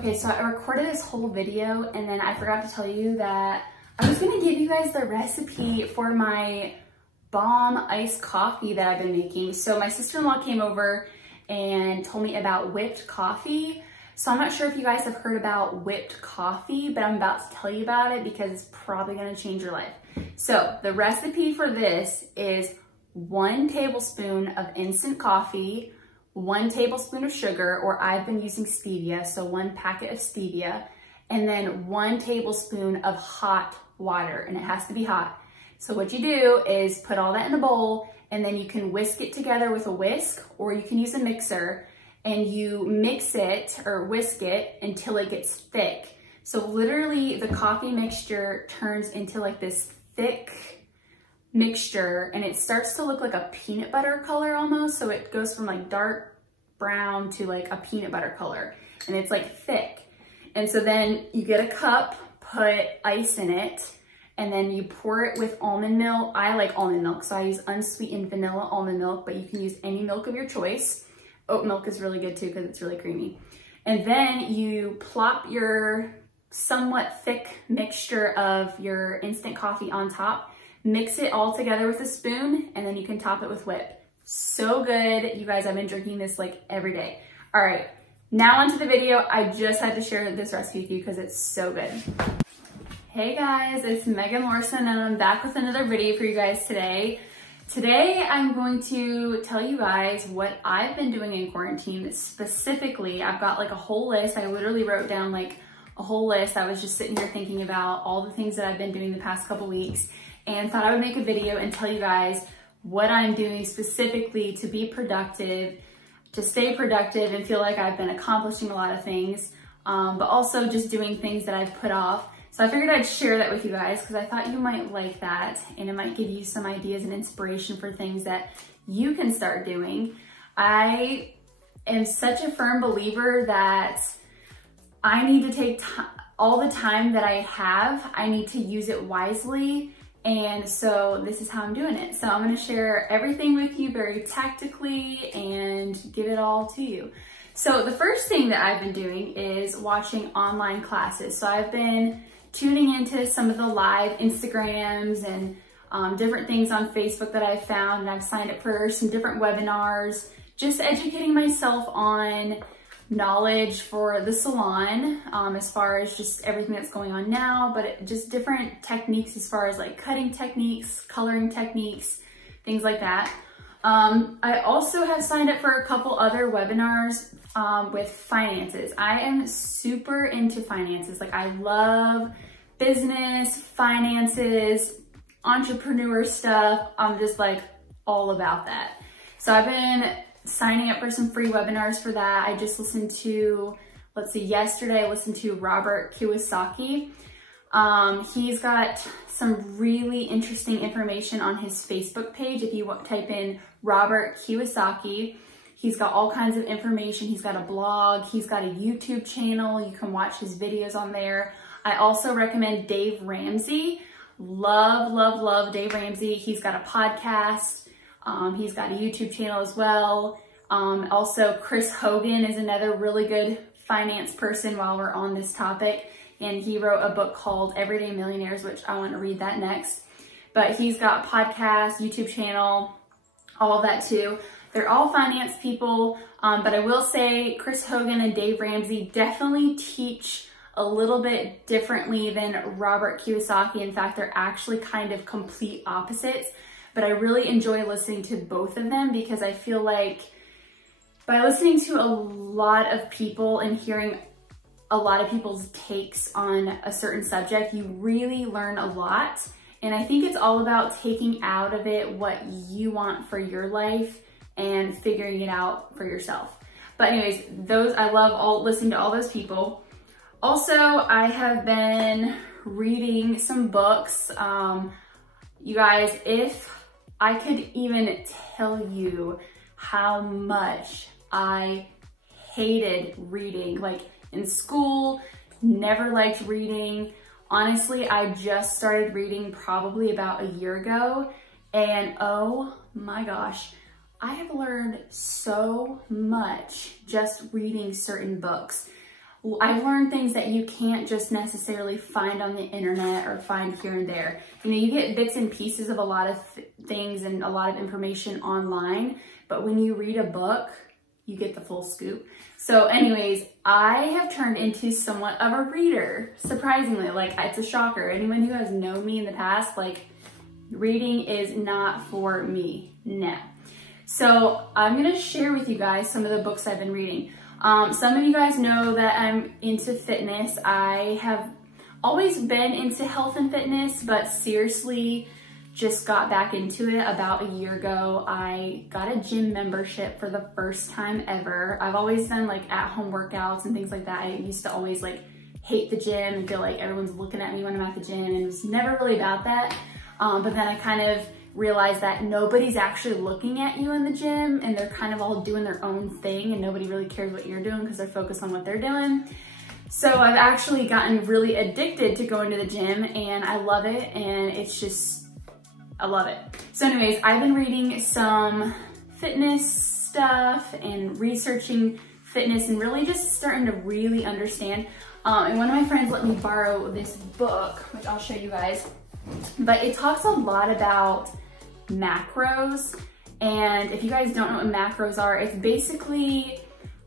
Okay, so I recorded this whole video and then I forgot to tell you that I was gonna give you guys the recipe for my bomb iced coffee that I've been making. So my sister-in-law came over and told me about whipped coffee. So I'm not sure if you guys have heard about whipped coffee, but I'm about to tell you about it because it's probably gonna change your life. So the recipe for this is 1 tablespoon of instant coffee, 1 tablespoon of sugar, or I've been using Stevia, so 1 packet of Stevia, and then 1 tablespoon of hot water, and it has to be hot. So what you do is put all that in a bowl, and then you can whisk it together with a whisk, or you can use a mixer, and you mix it or whisk it until it gets thick. So literally the coffee mixture turns into like this thick mixture, and it starts to look like a peanut butter color almost. So it goes from like dark brown to like a peanut butter color, and it's like thick. And so then you get a cup, put ice in it, and then you pour it with almond milk. I like almond milk, so I use unsweetened vanilla almond milk, but you can use any milk of your choice. Oat milk is really good too because it's really creamy. And then you plop your somewhat thick mixture of your instant coffee on top. Mix it all together with a spoon, and then you can top it with whip. So good. You guys, I've been drinking this like every day. All right, now onto the video. I just had to share this recipe with you because it's so good. Hey guys, it's Megan Morrison, and I'm back with another video for you guys today. Today, I'm going to tell you guys what I've been doing in quarantine. Specifically, I've got like a whole list. I literally wrote down like a whole list. I was just sitting here thinking about all the things that I've been doing the past couple weeks, and thought I would make a video and tell you guys what I'm doing specifically to be productive, to stay productive and feel like I've been accomplishing a lot of things, but also just doing things that I've put off. So I figured I'd share that with you guys because I thought you might like that, and it might give you some ideas and inspiration for things that you can start doing. I am such a firm believer that I need to take all the time that I have, I need to use it wisely. And so this is how I'm doing it. So I'm gonna share everything with you very tactically and give it all to you. So the first thing that I've been doing is watching online classes. So I've been tuning into some of the live Instagrams and different things on Facebook that I've found, and I've signed up for some different webinars, just educating myself on knowledge for the salon, as far as just everything that's going on now, but just different techniques as far as like cutting techniques, coloring techniques, things like that. I also have signed up for a couple other webinars with finances. I am super into finances. Like I love business, finances, entrepreneur stuff. I'm just like all about that. So I've been signing up for some free webinars for that. I just listened to, let's see, yesterday I listened to Robert Kiyosaki. He's got some really interesting information on his Facebook page. If you type in Robert Kiyosaki, he's got all kinds of information. He's got a blog, he's got a YouTube channel. You can watch his videos on there. I also recommend Dave Ramsey. Love, love, love Dave Ramsey. He's got a podcast. He's got a YouTube channel as well. Also, Chris Hogan is another really good finance person while we're on this topic. And he wrote a book called Everyday Millionaires, which I want to read that next. But he's got podcast, YouTube channel, all of that too. They're all finance people. But I will say Chris Hogan and Dave Ramsey definitely teach a little bit differently than Robert Kiyosaki. In fact, they're actually kind of complete opposites. But I really enjoy listening to both of them because I feel like by listening to a lot of people and hearing a lot of people's takes on a certain subject, you really learn a lot. And I think it's all about taking out of it what you want for your life and figuring it out for yourself. But anyways, I love listening to all those people. Also, I have been reading some books. You guys, if I could even tell you how much I hated reading. Like in school, never liked reading. Honestly, I just started reading probably about a year ago, and oh my gosh, I have learned so much just reading certain books. I've learned things that you can't just necessarily find on the internet or find here and there. You know, you get bits and pieces of a lot of things and a lot of information online, but when you read a book, you get the full scoop. So anyways, I have turned into somewhat of a reader, surprisingly. Like, it's a shocker. Anyone who has known me in the past, like, reading is not for me, no. So I'm gonna share with you guys some of the books I've been reading. Some of you guys know that I'm into fitness. I have always been into health and fitness, but seriously just got back into it about a year ago. I got a gym membership for the first time ever. I've always done like at-home workouts and things like that. I used to always like hate the gym and feel like everyone's looking at me when I'm at the gym, and it was never really about that. But then I kind of realized that nobody's actually looking at you in the gym, and they're kind of all doing their own thing, and nobody really cares what you're doing because they're focused on what they're doing. So I've actually gotten really addicted to going to the gym, and I love it, and it's just, I love it. So anyways, I've been reading some fitness stuff and researching fitness and really just starting to really understand. And one of my friends let me borrow this book, which I'll show you guys, but it talks a lot about macros. And if you guys don't know what macros are, it's basically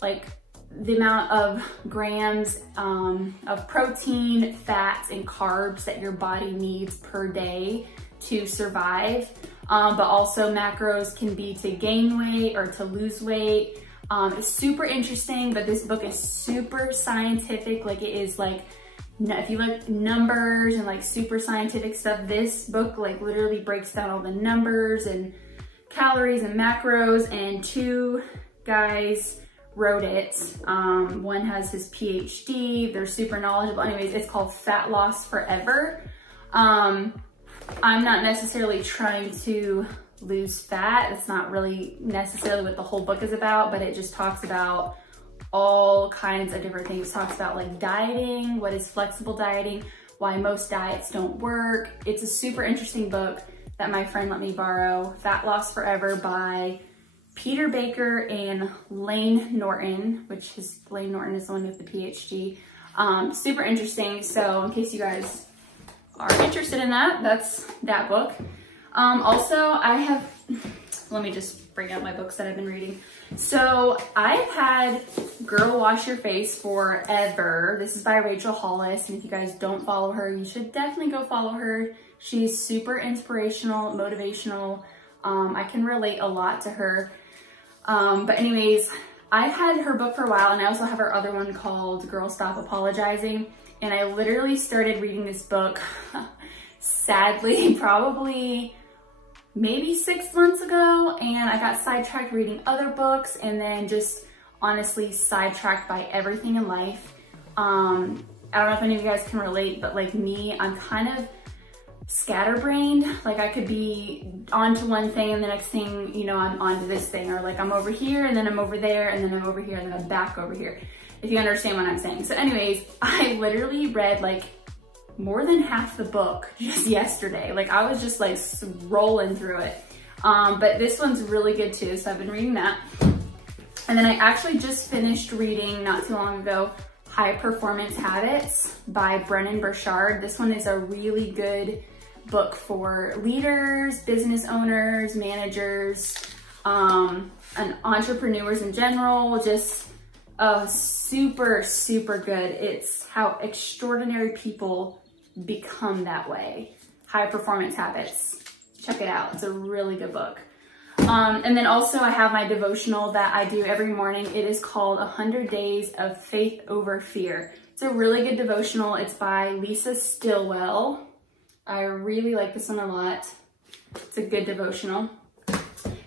like the amount of grams of protein, fats, and carbs that your body needs per day to survive. But also macros can be to gain weight or to lose weight. It's super interesting, but this book is super scientific. Like, it is like, if you like numbers and like super scientific stuff, this book like literally breaks down all the numbers and calories and macros, and two guys wrote it. One has his PhD, they're super knowledgeable. Anyways, it's called Fat Loss Forever. I'm not necessarily trying to lose fat. It's not really necessarily what the whole book is about, but it just talks about all kinds of different things. It talks about like dieting, what is flexible dieting, why most diets don't work. It's a super interesting book that my friend let me borrow, Fat Loss Forever by Peter Baker and Layne Norton, which is, Layne Norton is the one with the PhD. Super interesting. So in case you guys are interested in that, that's that book. Also, I have, let me just bring out my books that I've been reading. So I've had Girl Wash Your Face forever. This is by Rachel Hollis, and if you guys don't follow her, you should definitely go follow her. She's super inspirational, motivational. I can relate a lot to her. But anyways, I've had her book for a while, and I also have her other one called Girl Stop Apologizing. And I literally started reading this book, sadly, probably maybe 6 months ago, and I got sidetracked reading other books, and then just honestly sidetracked by everything in life. I don't know if any of you guys can relate, but like me, I'm kind of scatterbrained. Like, I could be onto one thing and the next thing, you know, I'm onto this thing, or like I'm over here and then I'm over there and then I'm over here and then I'm back over here, if you understand what I'm saying. So anyways, I literally read like more than half the book just yesterday. Like, I was just like rolling through it. But this one's really good too, so I've been reading that. And then I actually just finished reading not too long ago, High Performance Habits by Berchard. This one is a really good book for leaders, business owners, managers, and entrepreneurs in general. Just super, super good. It's how extraordinary people become that way. High Performance Habits. Check it out. It's a really good book. And then also I have my devotional that I do every morning. It is called 100 Days of Faith Over Fear. It's a really good devotional. It's by Lisa Stillwell. I really like this one a lot. It's a good devotional.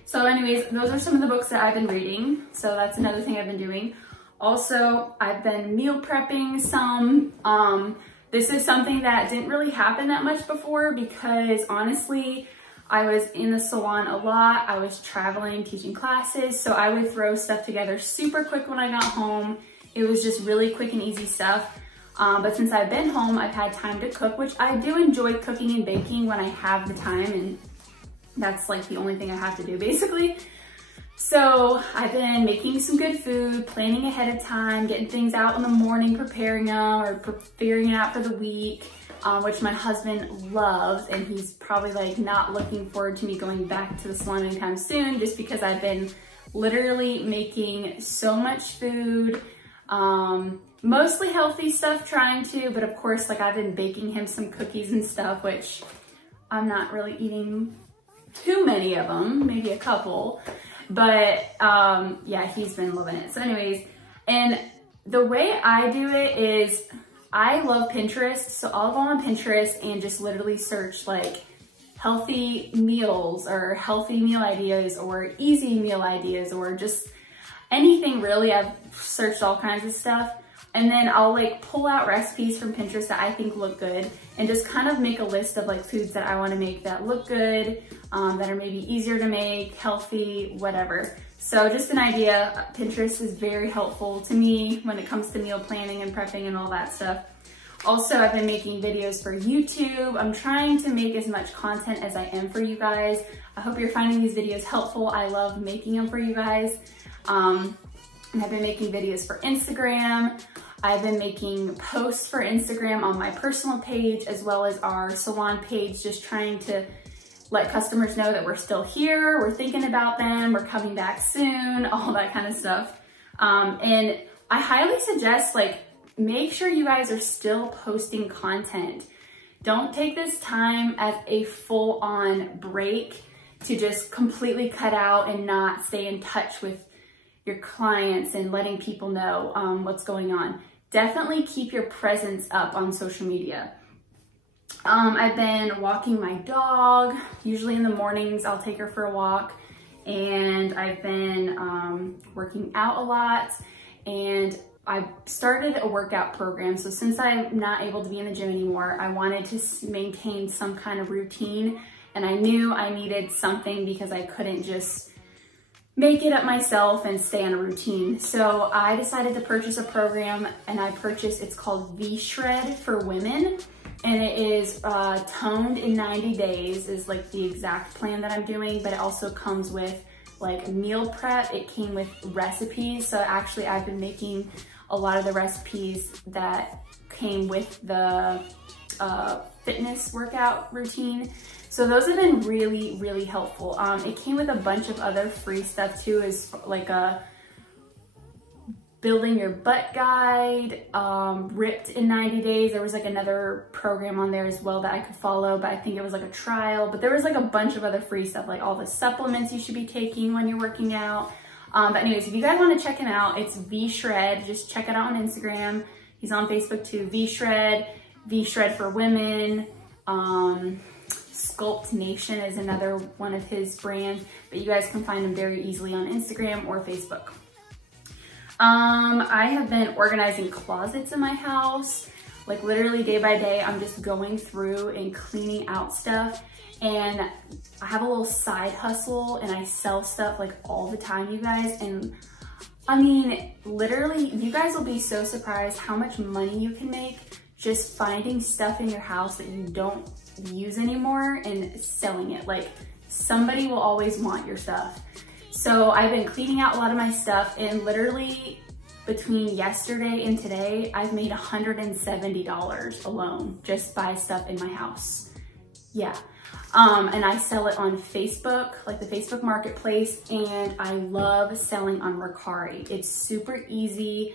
So anyways, those are some of the books that I've been reading. So that's another thing I've been doing. Also, I've been meal prepping some. This is something that didn't really happen that much before, because honestly, I was in the salon a lot. I was traveling, teaching classes, so I would throw stuff together super quick when I got home. It was just really quick and easy stuff. But since I've been home, I've had time to cook, which I do enjoy cooking and baking when I have the time, and that's like the only thing I have to do basically. So I've been making some good food, planning ahead of time, getting things out in the morning, preparing them or figuring it out for the week, which my husband loves, and he's probably like not looking forward to me going back to the salon anytime soon, just because I've been literally making so much food, mostly healthy stuff, trying to, but of course, like I've been baking him some cookies and stuff, which I'm not really eating too many of them, maybe a couple. But yeah, he's been loving it. So anyways, and the way I do it is I love Pinterest. So I'll go on Pinterest and just literally search like healthy meals or healthy meal ideas or easy meal ideas or just anything really. I've searched all kinds of stuff. And then I'll like pull out recipes from Pinterest that I think look good and just kind of make a list of like foods that I want to make that look good, that are maybe easier to make, healthy, whatever. So just an idea. Pinterest is very helpful to me when it comes to meal planning and prepping and all that stuff. Also, I've been making videos for YouTube. I'm trying to make as much content as I am for you guys. I hope you're finding these videos helpful. I love making them for you guys. I've been making videos for Instagram. I've been making posts for Instagram on my personal page as well as our salon page, just trying to let customers know that we're still here, we're thinking about them, we're coming back soon, all that kind of stuff. And I highly suggest like, make sure you guys are still posting content. Don't take this time as a full-on break to just completely cut out and not stay in touch with your clients and letting people know what's going on. Definitely keep your presence up on social media. I've been walking my dog. Usually in the mornings, I'll take her for a walk. And I've been working out a lot. And I started a workout program. So since I'm not able to be in the gym anymore, I wanted to maintain some kind of routine. And I knew I needed something because I couldn't just make it up myself and stay on a routine. So I decided to purchase a program, and it's called V-Shred for Women. And it is toned in 90 days is like the exact plan that I'm doing, but it also comes with like meal prep. It came with recipes. So actually I've been making a lot of the recipes that came with the fitness workout routine. So those have been really, really helpful. It came with a bunch of other free stuff too, is like a building your butt guide, ripped in 90 days. There was like another program on there as well that I could follow, but I think it was like a trial, but there was like a bunch of other free stuff, like all the supplements you should be taking when you're working out. But anyways, if you guys want to check him out, it's V-Shred. Just check it out on Instagram. He's on Facebook too, V-Shred, V-Shred for Women. Sculpt Nation is another one of his brands, but you guys can find him very easily on Instagram or Facebook. I have been organizing closets in my house, like literally day by day. I'm just going through and cleaning out stuff, and I have a little side hustle and I sell stuff like all the time, you guys. And I mean, literally, you guys will be so surprised how much money you can make just finding stuff in your house that you don't use anymore and selling it. Like, somebody will always want your stuff. So I've been cleaning out a lot of my stuff, and literally between yesterday and today, I've made $170 alone just by stuff in my house. Yeah. And I sell it on Facebook, like the Facebook Marketplace, and I love selling on Mercari. It's super easy.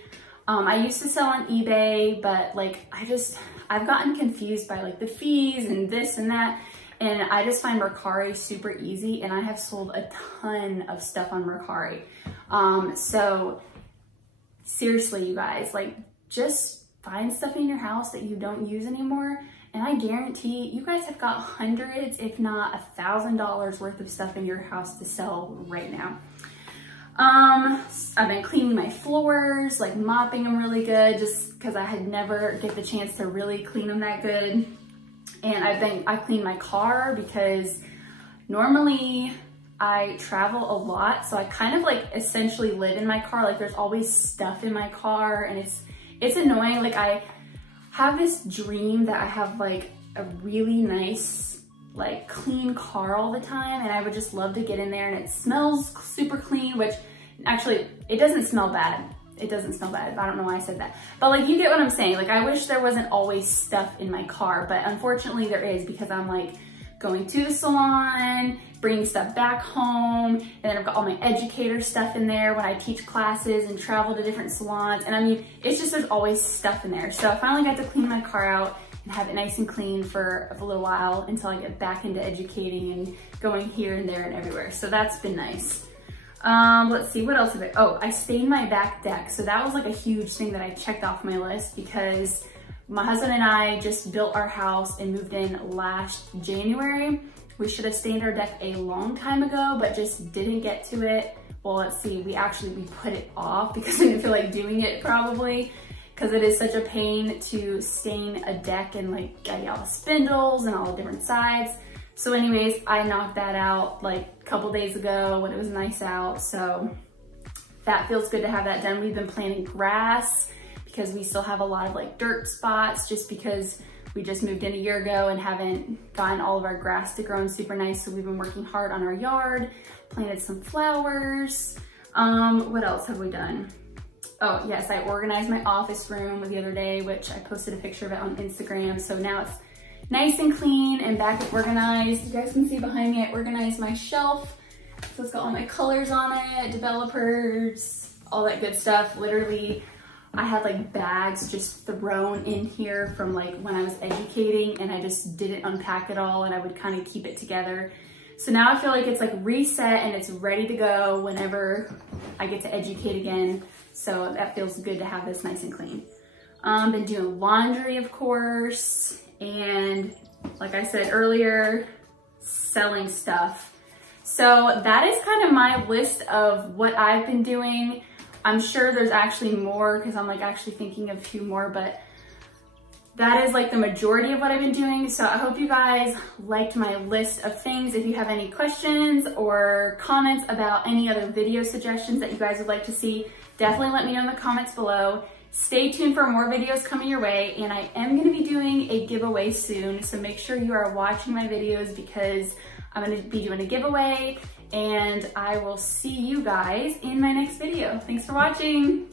I used to sell on eBay, but like I've gotten confused by like the fees and this and that. And I just find Mercari super easy, and I have sold a ton of stuff on Mercari. So seriously, you guys, like just find stuff in your house that you don't use anymore. And I guarantee you guys have got hundreds, if not $1,000 worth of stuff in your house to sell right now. I've been cleaning my floors, like mopping them really good, just because I had never get the chance to really clean them that good. And I cleaned my car because normally I travel a lot, so I kind of like essentially live in my car. Like there's always stuff in my car, and it's annoying. Like I have this dream that I have like a really nice like clean car all the time, and I would just love to get in there, and it smells super clean, which actually it doesn't smell bad. It doesn't smell bad. I don't know why I said that. But like, you get what I'm saying. Like, I wish there wasn't always stuff in my car, but unfortunately there is, because I'm like going to the salon, bringing stuff back home, and then I've got all my educator stuff in there when I teach classes and travel to different salons. And I mean, it's just, there's always stuff in there. So I finally got to clean my car out and have it nice and clean for a little while until I get back into educating and going here and there and everywhere. So that's been nice. Let's see, what else have I stained my back deck. So that was like a huge thing that I checked off my list, because my husband and I just built our house and moved in last January. We should have stained our deck a long time ago, but just didn't get to it. Well, let's see, we put it off because we didn't feel like doing it, probably, because it is such a pain to stain a deck and like get all the spindles and all the different sides. So anyways, I knocked that out like a couple days ago when it was nice out. So that feels good to have that done. We've been planting grass because we still have a lot of like dirt spots, just because we just moved in a year ago and haven't gotten all of our grass to grow super nice. So we've been working hard on our yard, planted some flowers. What else have we done? Oh yes, I organized my office room the other day, which I posted a picture of it on Instagram. So now it's nice and clean and back and organized. You guys can see behind me, I organized my shelf. So it's got all my colors on it, developers, all that good stuff. Literally, I had like bags just thrown in here from like when I was educating, and I just didn't unpack it all, and I would kind of keep it together. So now I feel like it's like reset and it's ready to go whenever I get to educate again. So that feels good to have this nice and clean. Been doing laundry, of course. And like I said earlier, selling stuff. So that is kind of my list of what I've been doing. I'm sure there's actually more, because I'm like actually thinking of a few more, but that is like the majority of what I've been doing. So I hope you guys liked my list of things. If you have any questions or comments about any other video suggestions that you guys would like to see, definitely let me know in the comments below. Stay tuned for more videos coming your way, and I am going to be doing a giveaway soon, so make sure you are watching my videos, because I'm going to be doing a giveaway, and I will see you guys in my next video. Thanks for watching.